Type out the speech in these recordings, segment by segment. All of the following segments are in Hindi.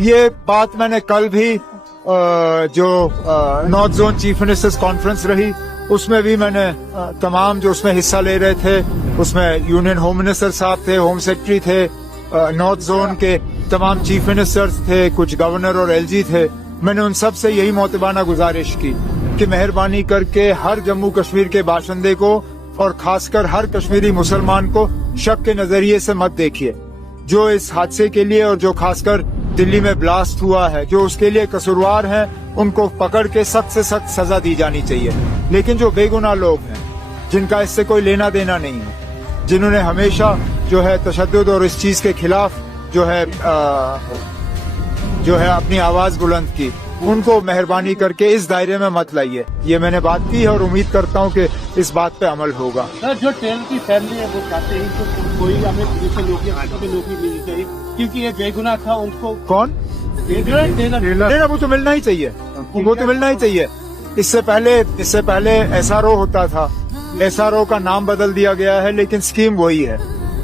ये बात मैंने कल भी जो north zone chief ministers conference रही उसमें भी मैंने तमाम जो उसमें हिस्सा ले रहे थे उसमें यूनियन होम मिनिस्टर साहब थे, होम सेक्रेटरी थे, नॉर्थ जोन के तमाम चीफ मिनिस्टर्स थे, कुछ गवर्नर और एलजी थे। मैंने उन सब से यही मोतबाना गुजारिश की कि मेहरबानी करके हर जम्मू कश्मीर के बाशिंदे को और खासकर हर कश्मीरी मुसलमान को शक के नजरिए से मत देखिए। जो इस हादसे के लिए और जो खासकर दिल्ली में ब्लास्ट हुआ है, जो उसके लिए कसूरवार हैं, उनको पकड़ के सख्त से सख्त सजा दी जानी चाहिए। लेकिन जो बेगुनाह लोग हैं, जिनका इससे कोई लेना देना नहीं है, जिन्होंने हमेशा जो है तशद्दुद और इस चीज के खिलाफ जो है अपनी आवाज बुलंद की, उनको मेहरबानी करके इस दायरे में मत लाइए। ये मैंने बात की है और उम्मीद करता हूँ कि इस बात पे अमल होगा। जो टेलर की फैमिली है वो चाहते हैं कि कोई हमें पुलिस से नौकरी मिलनी चाहिए क्योंकि ये बेगुनाह था। उनको कौन? टेलर वो तो मिलना ही चाहिए, वो तो मिलना ही चाहिए। इससे पहले एसआरओ होता था, एसआरओ का नाम बदल दिया गया है लेकिन स्कीम वही है।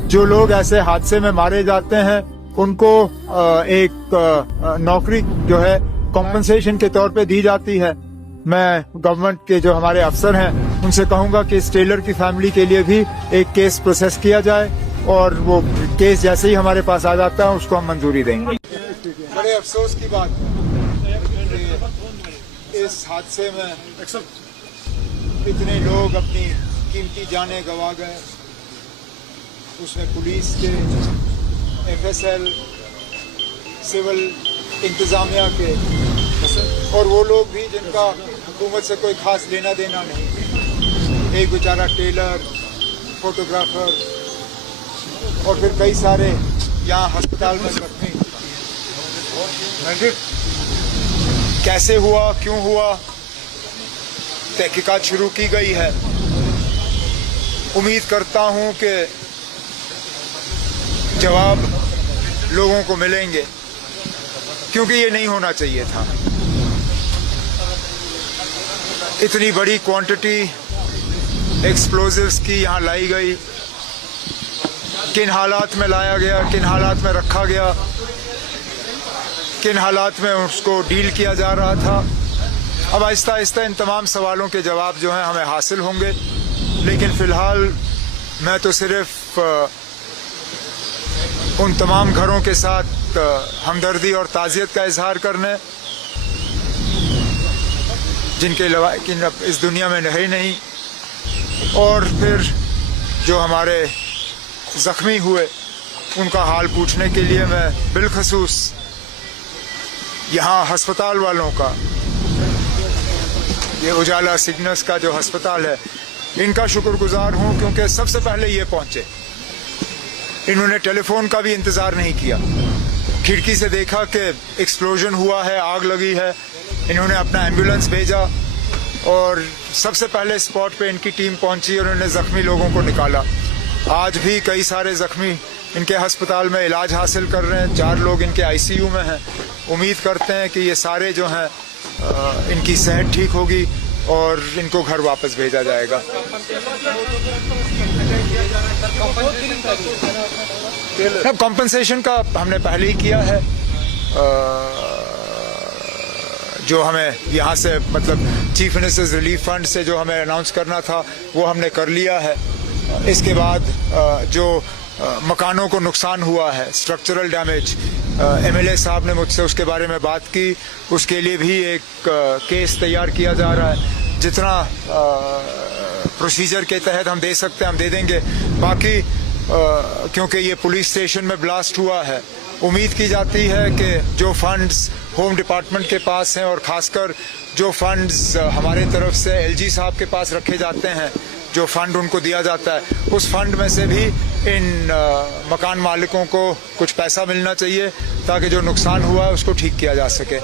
जो लोग ऐसे हादसे में मारे जाते हैं उनको एक नौकरी जो है कॉम्पनसेशन के तौर पे दी जाती है। मैं गवर्नमेंट के जो हमारे अफसर हैं उनसे कहूंगा कि इस टेलर की फैमिली के लिए भी एक केस प्रोसेस किया जाए और वो केस जैसे ही हमारे पास आ जाता है उसको हम मंजूरी देंगे। बड़े अफसोस की बात है कि इस हादसे में इतने लोग अपनी कीमती जानें गंवा गए। उसमें पुलिस के, एफएसएल, सिविल इंतजामिया के और वो लोग भी जिनका हुकूमत से कोई खास लेना देना नहीं। एक बेचारा टेलर, फोटोग्राफर और फिर कई सारे यहाँ अस्पताल में जख्मी। कैसे हुआ, क्यों हुआ, तहकीकात शुरू की गई है। उम्मीद करता हूँ कि जवाब लोगों को मिलेंगे क्योंकि ये नहीं होना चाहिए था। इतनी बड़ी क्वांटिटी एक्सप्लोजिव्स की यहाँ लाई गई, किन हालात में लाया गया, किन हालात में रखा गया, किन हालात में उसको डील किया जा रहा था। अब आहिस्ता आहिस्ता इन तमाम सवालों के जवाब जो हैं हमें हासिल होंगे। लेकिन फिलहाल मैं तो सिर्फ उन तमाम घरों के साथ हमदर्दी और ताज़ियत का इजहार करने, जिनके इस दुनिया में रहे नहीं, और फिर जो हमारे जख्मी हुए उनका हाल पूछने के लिए मैं बिलखसूस यहाँ अस्पताल वालों का, ये उजाला सिग्नल्स का जो अस्पताल है, इनका शुक्रगुजार हूँ क्योंकि सबसे पहले ये पहुँचे। इन्होंने टेलीफोन का भी इंतजार नहीं किया, खिड़की से देखा कि एक्सप्लोजन हुआ है, आग लगी है, इन्होंने अपना एम्बुलेंस भेजा और सबसे पहले स्पॉट पे इनकी टीम पहुंची और उन्होंने जख्मी लोगों को निकाला। आज भी कई सारे जख्मी इनके अस्पताल में इलाज हासिल कर रहे हैं। 4 लोग इनके आईसीयू में हैं। उम्मीद करते हैं कि ये सारे जो हैं इनकी सेहत ठीक होगी और इनको घर वापस भेजा जाएगा। अब कॉम्पनसेशन का हमने पहले ही किया है। जो हमें यहाँ से मतलब चीफ मिनिस्टर्स रिलीफ फंड से जो हमें अनाउंस करना था वो हमने कर लिया है। इसके बाद जो मकानों को नुकसान हुआ है, स्ट्रक्चरल डैमेज, एमएलए साहब ने मुझसे उसके बारे में बात की। उसके लिए भी एक केस तैयार किया जा रहा है। जितना प्रोसीजर के तहत हम दे सकते हैं हम दे देंगे। बाकी क्योंकि ये पुलिस स्टेशन में ब्लास्ट हुआ है, उम्मीद की जाती है कि जो फंड्स होम डिपार्टमेंट के पास हैं और खासकर जो फंड्स हमारे तरफ से एलजी साहब के पास रखे जाते हैं, जो फंड उनको दिया जाता है, उस फंड में से भी इन मकान मालिकों को कुछ पैसा मिलना चाहिए ताकि जो नुकसान हुआ है उसको ठीक किया जा सके।